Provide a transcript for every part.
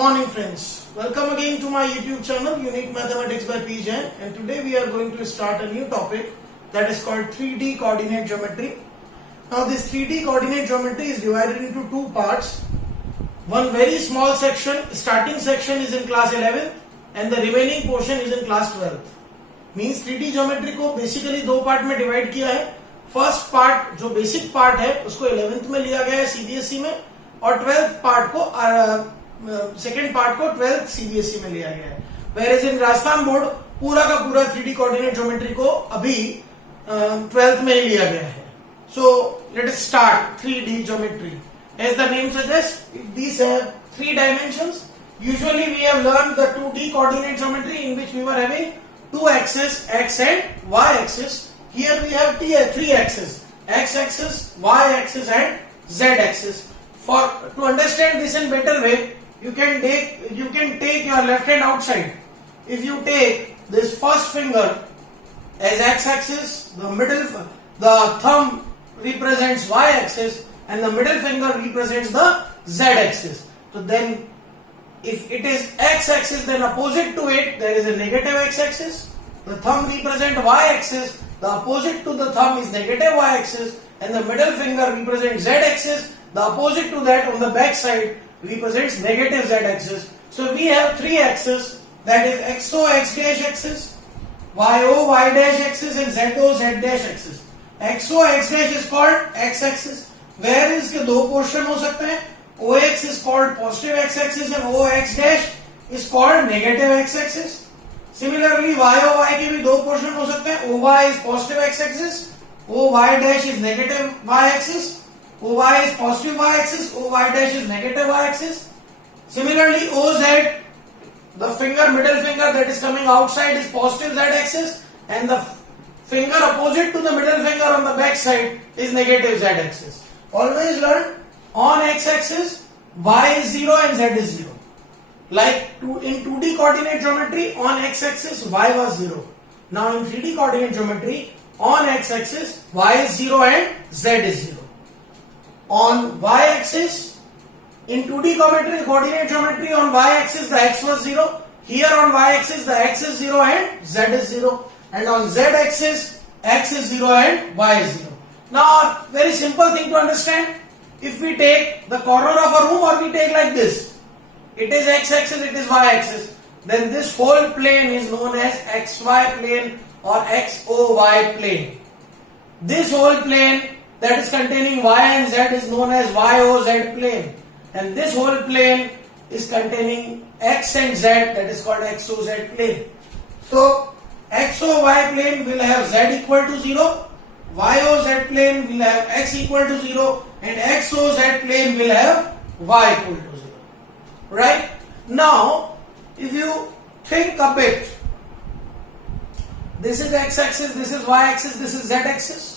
morning friends, welcome again to my YouTube channel Unique Mathematics by P. Jain, and today we are going to start a new topic that is called 3D coordinate geometry. Now this 3D coordinate geometry is divided into two parts. One very small section, starting section is in class 11 and the remaining portion is in class 12. Means 3D geometry को basically दो part में divide किया है. First part जो basic part है उसको 11th में लिया गया है सीबीएसई में, और 12th पार्ट को सेकेंड पार्ट को 12th सीबीएसई में लिया गया है. वेयर इन राजस्थान बोर्ड पूरा का पूरा 3D कोऑर्डिनेट ज्योमेट्री को अभी 12th में ही लिया गया है. So let us start 3D geometry. As the name suggest, these have three dimensions. Usually we have learned the 2D coordinate geometry in which we were having two axes, x and y axis. Here we have three axes, x axis, y axis and z axis. To understand this in better way, you can take your left hand outside. If you take this first finger as x axis, the thumb represents y axis and the middle finger represents the z axis. So then if it is x axis, then opposite to it there is a negative x axis. The thumb represents y axis, the opposite to the thumb is negative y axis, and the middle finger represents z axis. The opposite to that on the back side represents negative z axis. So we have three axes, that is xo x dash axis, yo y dash axis and zo z dash axis. Xo x dash is called x axis, where इसके दो portion हो सकते हैं. Ox is called positive x axis and ox dash is called negative x axis. Similarly yo y के भी दो portion हो सकते हैं. Oy is positive x axis, oy dash is negative y axis. Oy is positive y axis, oy dash is negative y axis. Similarly oz, the middle finger that is coming outside is positive z axis, and the finger opposite to the middle finger on the back side is negative z axis. Always learn, on x axis y is 0 and z is 0. Like in 2D coordinate geometry, on x axis y was 0. Now in 3D coordinate geometry, on x axis y is 0 and z is 0. On y axis, in 2D coordinate geometry, on y axis the x was 0. Here on y axis the x is 0 and z is 0. And on z axis x is 0 and y is 0. Now very simple thing to understand. If we take the corner of a room, or we take like this, it is x axis, it is y axis, then this whole plane is known as xy plane or xoy plane. This whole plane that is containing y and z is known as yoz plane, and this whole plane is containing x and z, that is called xoz plane. So xoy plane will have z equal to 0, yoz plane will have x equal to 0, and xoz plane will have y equal to 0. Right? Now if you think a bit, this is x axis, this is y axis, this is z axis.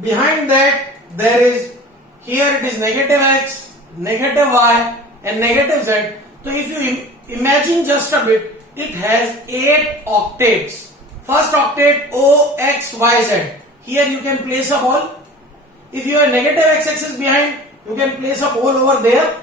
Behind that there is, here it is negative x, negative y and negative z. So if you imagine just a bit, it has 8 octaves. First octave O, X, Y, Z. Here you can place a ball. If you have negative x axis behind, you can place a ball over there.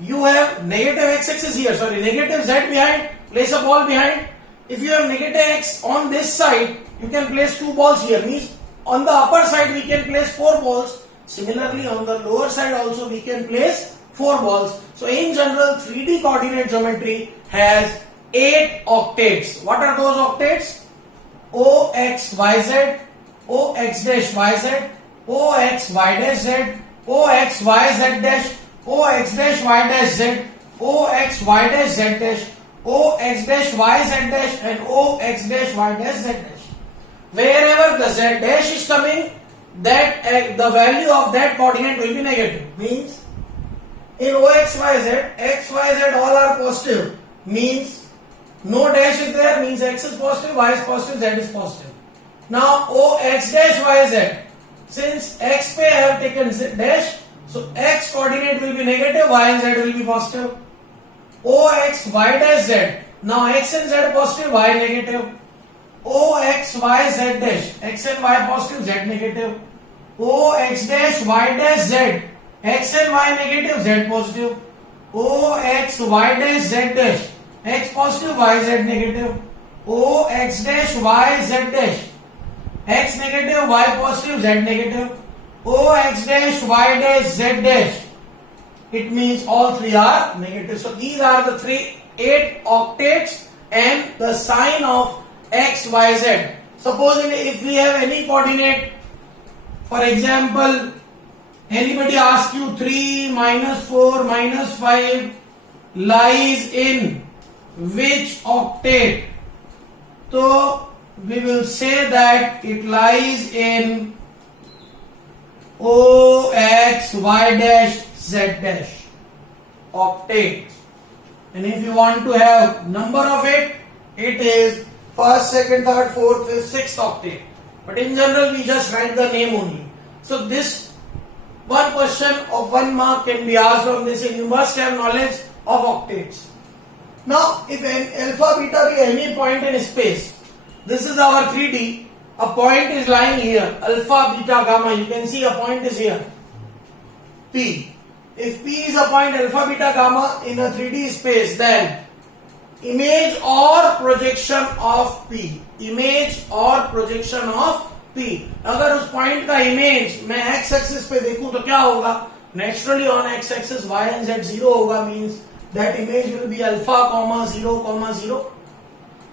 You have negative x axis here, negative z behind, place a ball behind. If you have negative x on this side, you can place two balls here. Means on the upper side we can place 4 balls. Similarly on the lower side also we can place 4 balls. So in general 3D coordinate geometry has 8 octaves. What are those octaves? Ox yz, Ox dash yz, Ox y dash z, Ox yz dash, Ox dash y dash z, Ox y dash z dash, Ox dash y z dash and Ox dash y dash z dash. Wherever the z dash is coming, that the value of that coordinate will be negative. Means in Ox yz, x y z all are positive. Means no dash is there, means x is positive, y is positive, z is positive. Now Ox dash yz, since x pe I have taken z dash, so x coordinate will be negative, y and z will be positive. Ox y dash z, now x and z positive, y negative. Ox y z dash, x and y positive, z negative. Ox dash y dash z, x and y negative, z positive. O x y dash z dash, x positive y z negative, O x dash y z dash, x negative y positive z negative, O x dash y dash z dash. It means all three are negative. So these are the 8 octates and the sign of x, y, z. Suppose if we have any coordinate, for example, anybody asks you 3 minus 4 minus 5 lies in which octate? So we will say that it lies in O x y dash z dash octate. And if you want to have number of it, it is first, second, third, fourth, fifth, sixth octave. But in general, we just write the name only. So this one question of 1 mark can be asked on this, and you must have knowledge of octates. Now, if an alpha, beta be any point in space, this is our 3D. A point is lying here, alpha, beta, gamma. You can see a point is here, P. If P is a point alpha, beta, gamma in a 3D space, then image or projection of P. Image or projection of P. अगर उस point का image मैं x axis पे देखूं तो क्या होगा? Naturally on x axis y and z 0 होगा, means that image will be alpha, 0, 0.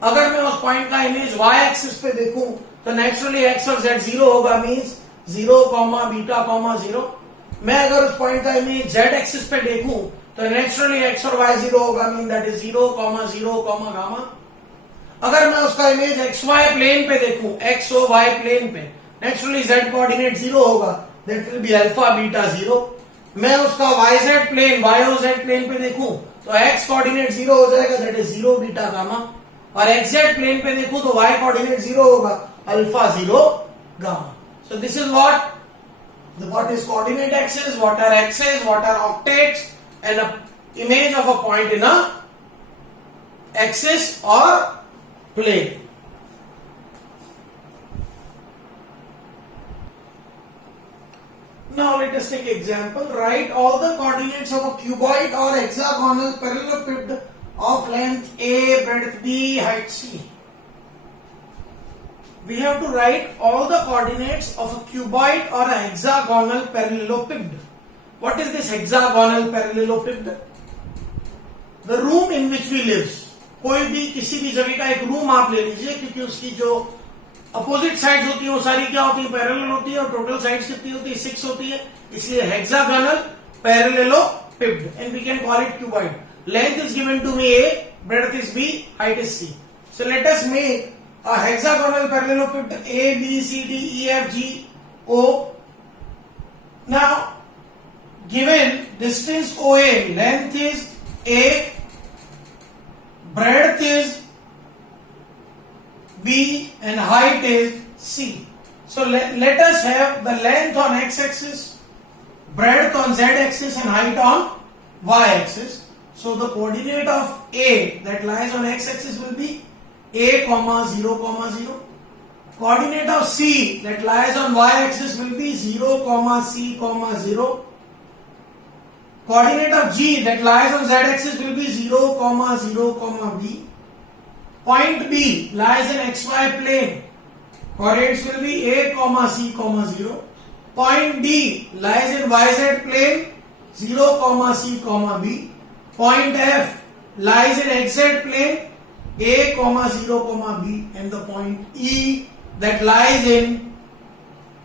अगर मैं उस पॉइंट का इमेज y एक्सिस पे देखूं तो नेचुरली x और z 0 होगा, मींस 0, बीटा, 0. मैं अगर उस पॉइंट का इमेज z एक्सिस पे देखूं तो नेचुरली x और y 0 होगा, मीन दैट इज 0, 0, गामा. अगर मैं उसका इमेज xy प्लेन पे देखूं, xy प्लेन पे, नेचुरली z कोऑर्डिनेट 0 होगा, that will be alpha, beta, 0. मैं उसका yz प्लेन, y प्लेन पे देखूं तो x कोऑर्डिनेट 0 हो जाएगा, दैट इज 0, बीटा, गामा. और xz प्लेन पे देखूं तो y कोऑर्डिनेट 0 होगा, alpha, 0, gamma. So this is what is coordinate axis, what are axes, what are octates, and a image of a point in a axis or plane. Now let us take example. Write all the coordinates of a cuboid or hexagonal parallelepiped of length A, breadth B, height C. We have to write all the coordinates of a cuboid or a hexagonal parallelepiped. What is this hexagonal parallelepiped? The room in which we live. कोई भी किसी भी जगह का एक room आप ले लीजिए, क्योंकि उसकी जो अपोजिट साइड्स होती है वो सारी क्या होती है? पैरेलल होती है. और टोटल साइड्स कितनी होती है? 6 होती है. इसलिए hexagonal parallelepiped, and we can call it cuboid. Length is given to me A, breadth is B, height is C. So let us make a hexagonal parallelepiped A, B, C, D, E, F, G, O. Now, given distance OA, length is A, breadth is B, and height is C. So let us have the length on x-axis, breadth on z-axis, and height on y-axis. So the coordinate of A that lies on x-axis will be A, 0, 0. Coordinate of C that lies on y-axis will be 0, C, 0. Coordinate of G that lies on z-axis will be 0, 0, B. Point B lies in xy plane. Coordinates will be A, C, 0. Point D lies in yz plane, 0, C, B. Point F lies in xz plane, A, 0, B. And the point E that lies in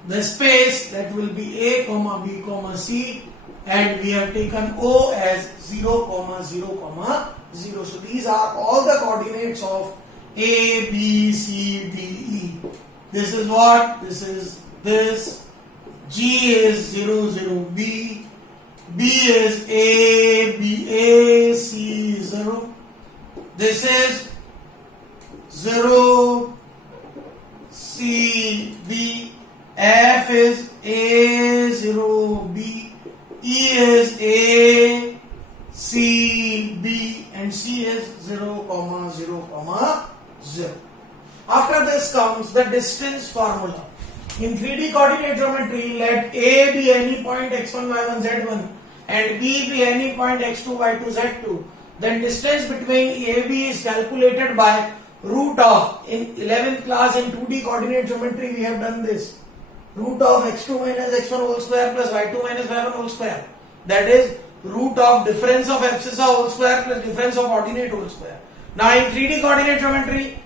the space, that will be A, B, C. And we have taken O as 0, 0, 0. So these are all the coordinates of A, B, C, D, E. This is what? This is this. G is 0, 0, B. B is A, B, A, C, 0. This is 0, C, B. F is A, 0, B. E is A, C, B, and C is 0, 0, 0. After this comes the distance formula. In 3D coordinate geometry, let A be any point x1, y1, z1 and B be any point x2, y2, z2, then distance between AB is calculated by root of, in 11th class in 2D coordinate geometry we have done this, root of x2 minus x1 whole square plus y2 minus y1 whole square, that is root of difference of abscissa whole square plus difference of ordinate whole square. Now in 3D coordinate geometry,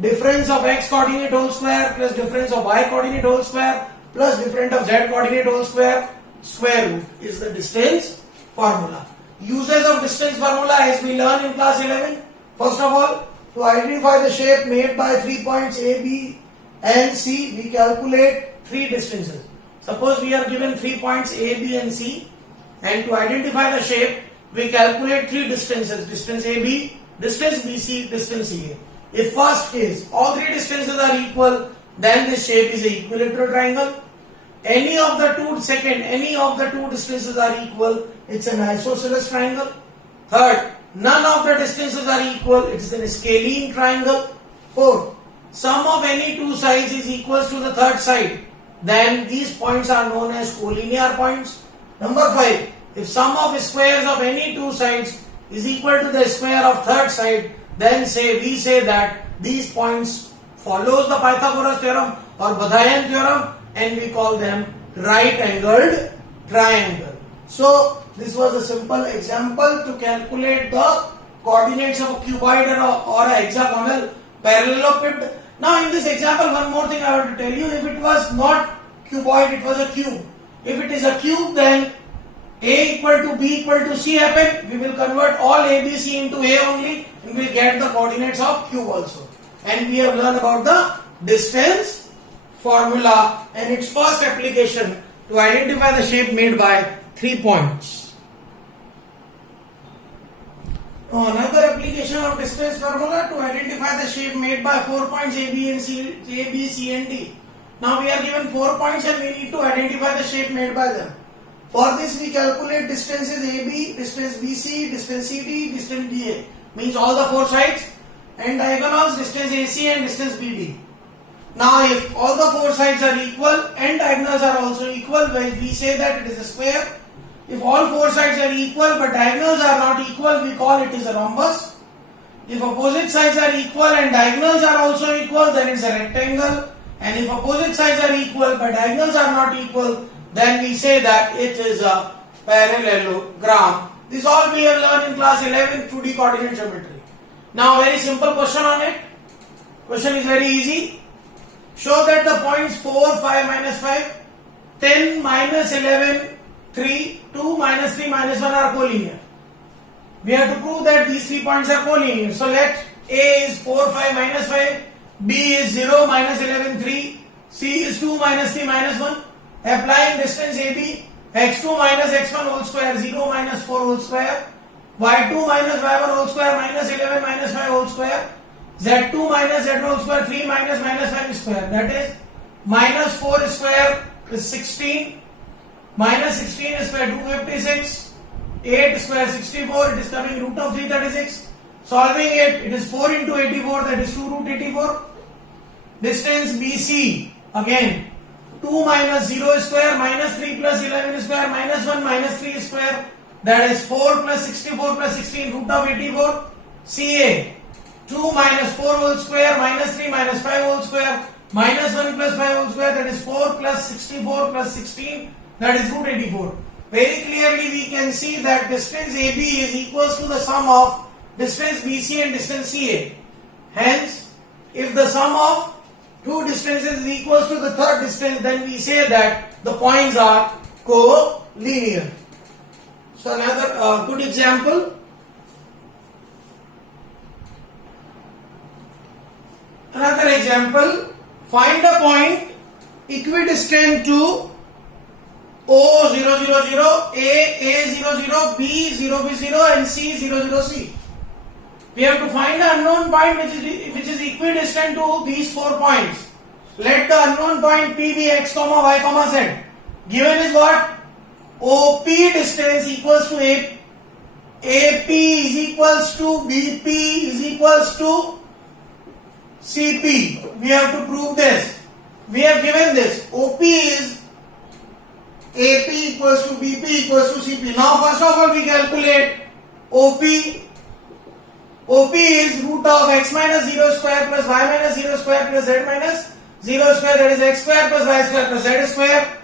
difference of x coordinate whole square plus difference of y coordinate whole square plus difference of z coordinate whole square, square root is the distance formula. Uses of distance formula as we learn in class 11. First of all, to identify the shape made by 3 points A, B and C, we calculate 3 distances. Suppose we are given 3 points A, B and C, and to identify the shape, we calculate 3 distances. Distance AB, distance BC, distance CA. If first case, all 3 distances are equal, then this shape is an equilateral triangle. Any of the two distances are equal, it's an isosceles triangle. Third, none of the distances are equal, it is an scalene triangle. Fourth, sum of any 2 sides is equal to the third side, then these points are known as collinear points. Number 5, if sum of squares of any 2 sides is equal to the square of third side, then we say that these points follows the Pythagoras theorem or Badayan theorem, and we call them right angled triangle. So this was a simple example to calculate the coordinates of a cuboid or a hexagonal parallelogram. Now in this example, one more thing I want to tell you, if it was not cuboid, it was a cube. If it is a cube, then A equal to B equal to C happen. We will convert all A, B, C into A only, and we will get the coordinates of cube also. And we have learned about the distance formula and its first application to identify the shape made by 3 points. Another application of distance formula to identify the shape made by 4 points A, B, C and D. Now we are given 4 points and we need to identify the shape made by them. For this we calculate distances AB, distance BC, distance CD, distance DA, means all the 4 sides, and diagonals distance AC and distance BD. Now if all the 4 sides are equal and diagonals are also equal, we say that it is a square. If all 4 sides are equal but diagonals are not equal, we call it is a rhombus. If opposite sides are equal and diagonals are also equal, then it's a rectangle. And if opposite sides are equal but diagonals are not equal, then we say that it is a parallelogram. This all we have learned in class 11 2D coordinate geometry. Now very simple question on it. Question is very easy. Show that the points 4, 5, minus 5, 10, minus 11, 3, 2, minus 3, minus 1 are collinear. We have to prove that these 3 points are collinear. So let A is 4, 5, minus 5, B is 0, minus 11, 3, C is 2, minus 3, minus 1. Applying distance AB, x2 minus x1 whole square, 0 minus 4 whole square, y2 minus y1 whole square, minus 11 minus 5 whole square, z2 minus z whole square, 3 minus minus 5 square, that is minus 4 square is 16, minus 16 square 256, 8 square 64, it is coming root of 336. Solving it, it is 4 into 84, that is 2 root 84. Distance BC, again 2 minus 0 square, minus 3 plus 11 square, minus 1 minus 3 square, that is 4 plus 64 plus 16 root of 84. CA 2 minus 4 whole square, minus 3 minus 5 whole square, minus 1 plus 5 whole square, that is 4 plus 64 plus 16, that is root 84. Very clearly we can see that distance AB is equals to the sum of distance BC and distance CA. Hence, if the sum of 2 distances is equals to the third distance, then we say that the points are collinear. So another good example. Another example, find a point equidistant to O0, 0, 0, A, 0, 0, B, 0, B, 0 and C, 0, 0, C. We have to find the unknown point which is equidistant to these 4 points. Let the unknown point P be x, y, z. Given is what? OP distance equals to AP is equals to BP is equals to CP. We have to prove this. We have given this. OP is AP equals to BP equals to CP. Now first of all we calculate OP. OP is root of x minus 0 square plus y minus 0 square plus z minus 0 square, that is x square plus y square plus z square.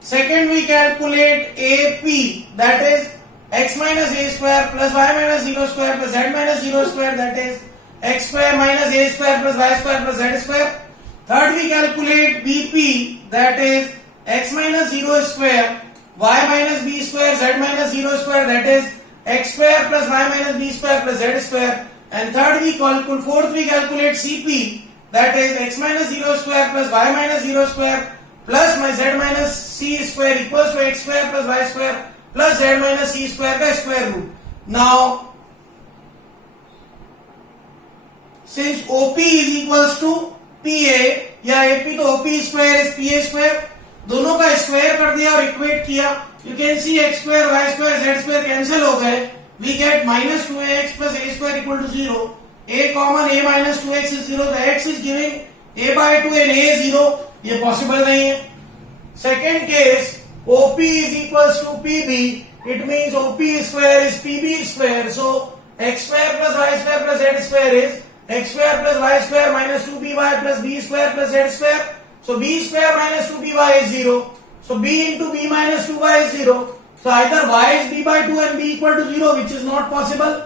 Second we calculate AP, that is x minus a square plus y minus 0 square plus z minus 0 square, that is x square minus a square plus y square plus z square. Third we calculate BP, that is x minus 0 square y minus b square z minus 0 square, that is x square plus y minus b square plus z square. And fourth we calculate CP, that is x minus 0 square plus y minus 0 square plus my z minus c square equals to x square plus y square plus z minus c square का square root. Now since OP is equals to PA या AP तो OP square is PA square, दोनों का square कर दिया और equate किया. You can see x square y square z square cancel हो गए. We get minus 2ax plus a square equal to 0. a common a minus 2x is 0. The x is giving a by 2 and a 0. ये पॉसिबल नहीं है. Second case OP is equals to PB. It means OP square is PB square. So x square plus y square plus z square is x square plus y square minus 2by plus b square plus z square. So b square minus 2by is 0. So b into b minus 2y is 0. So either y is b by 2 and b equal to 0, which is not possible.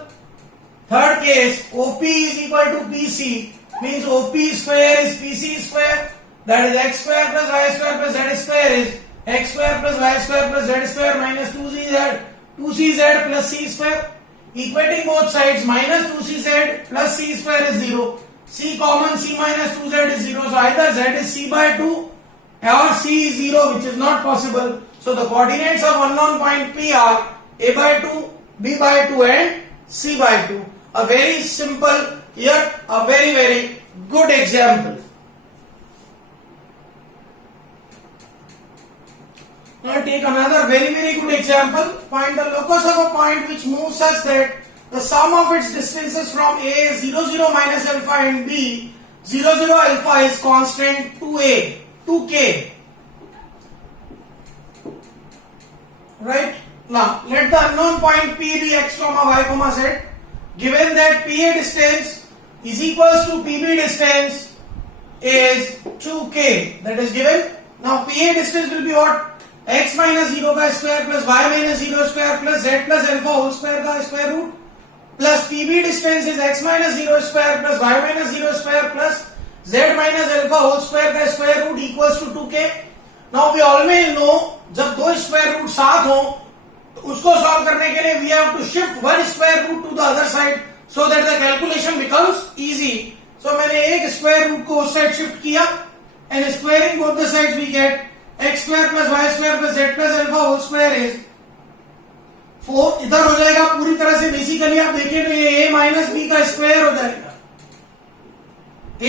Third case, OP is equal to PC, means OP square is PC square. That is x square plus y square plus z square is x square plus y square plus z square minus 2cz plus c square. Equating both sides, minus 2cz plus c square is 0. C common, c minus 2z is 0. So either z is c by 2 or c is 0, which is not possible. So the coordinates of unknown point P are a by 2, b by 2 and c by 2. A very simple yet a very very good example. Now take another very very good example. Find the locus of a point which moves such that the sum of its distances from A 0 0 minus alpha and B 0 0 alpha is constant 2k. Right? Now let the unknown point P be x comma y comma z. Given that PA distance is equals to PB distance is 2k. That is given. Now PA distance will be what? x minus 0 का square plus y minus 0 square plus z plus alpha whole square का square root plus pb distance is x minus 0 square plus y minus 0 square plus z minus alpha whole square का square root equals to 2k. Now we always know जब दो square root साथ हो तो उसको solve करने के लिए we have to shift one square root to the other side so that the calculation becomes easy. So मैंने एक स्क्वायर रूट को उस साइड शिफ्ट किया and squaring both the sides we get x square plus y square plus z plus alpha whole square is 4. इधर हो जाएगा पूरी तरह से. बेसिकली आप देखें तो ये a minus b का स्क्वायर हो जाएगा.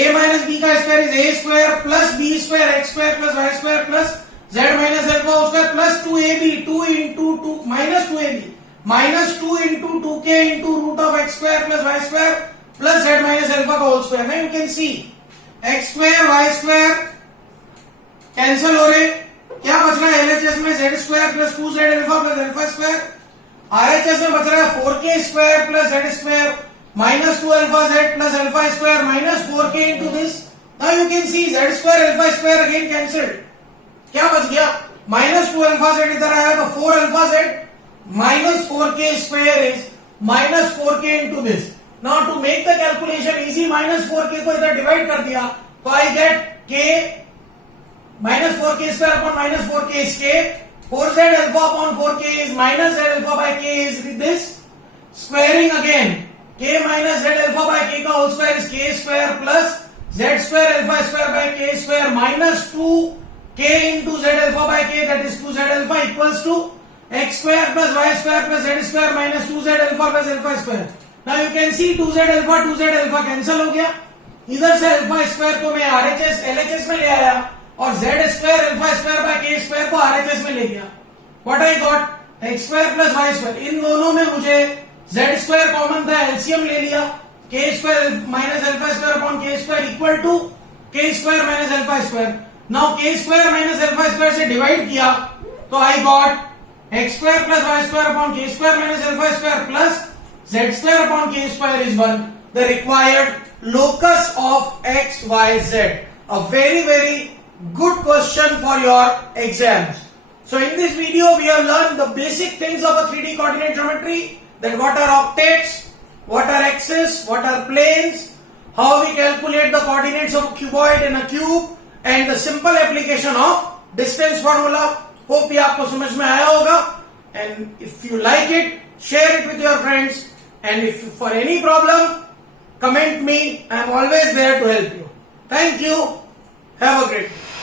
a minus b का square is a square plus b square x square plus y square plus z minus alpha whole square plus 2ab 2 into 2 minus 2ab minus 2 into 2k into root of x square plus y square plus z minus alpha का whole square. Now you can see x square y square cancel हो रहे. क्या बच रहा है LHS में z square plus 2z alpha plus alpha square. RHS में बच रहा है 4k square plus z square minus 2 alpha z plus alpha square minus 4k into this. Now you can C z square alpha square again cancelled. क्या बच गया? Minus 2 alpha z इधर आया तो 4 alpha z minus 4k square is minus 4k into this. Now to make the calculation easy minus 4k को इधर divide कर दिया तो I get k minus 4k square upon minus 4k is k. 4z alpha upon 4k is minus z alpha by k is this. Squaring again. K minus z alpha by k का whole square is k square plus z square alpha square by k square minus 2k into z alpha by k, that is 2z alpha equals to x square plus y square plus z square minus 2z alpha plus alpha square. Now you can see 2z alpha cancel हो गया. इधर से alpha square को मैं RHS LHS में ले आया और z square alpha square by k square को RHS में ले गया. What I got? x square plus y square. इन दोनों में मुझे z स्क्वायर कॉमन था, एलसीएम ले लिया. k square minus alpha square upon k square equal to k square minus alpha square. Now k square minus alpha square से divide किया तो I got x square plus y square upon k square minus alpha square plus z square upon k square is 1. The required locus of x, y, z. A very good question for your exams. So in this video we have learned the basic things of a 3D coordinate geometry. Then what are octets, what are axes, what are planes, how we calculate the coordinates of a cuboid and a cube, and the simple application of distance formula. Hope ये आपको समझ में आया होगा. And if you like it, share it with your friends. And if for any problem, comment me. I am always there to help you. Thank you. Have a great day.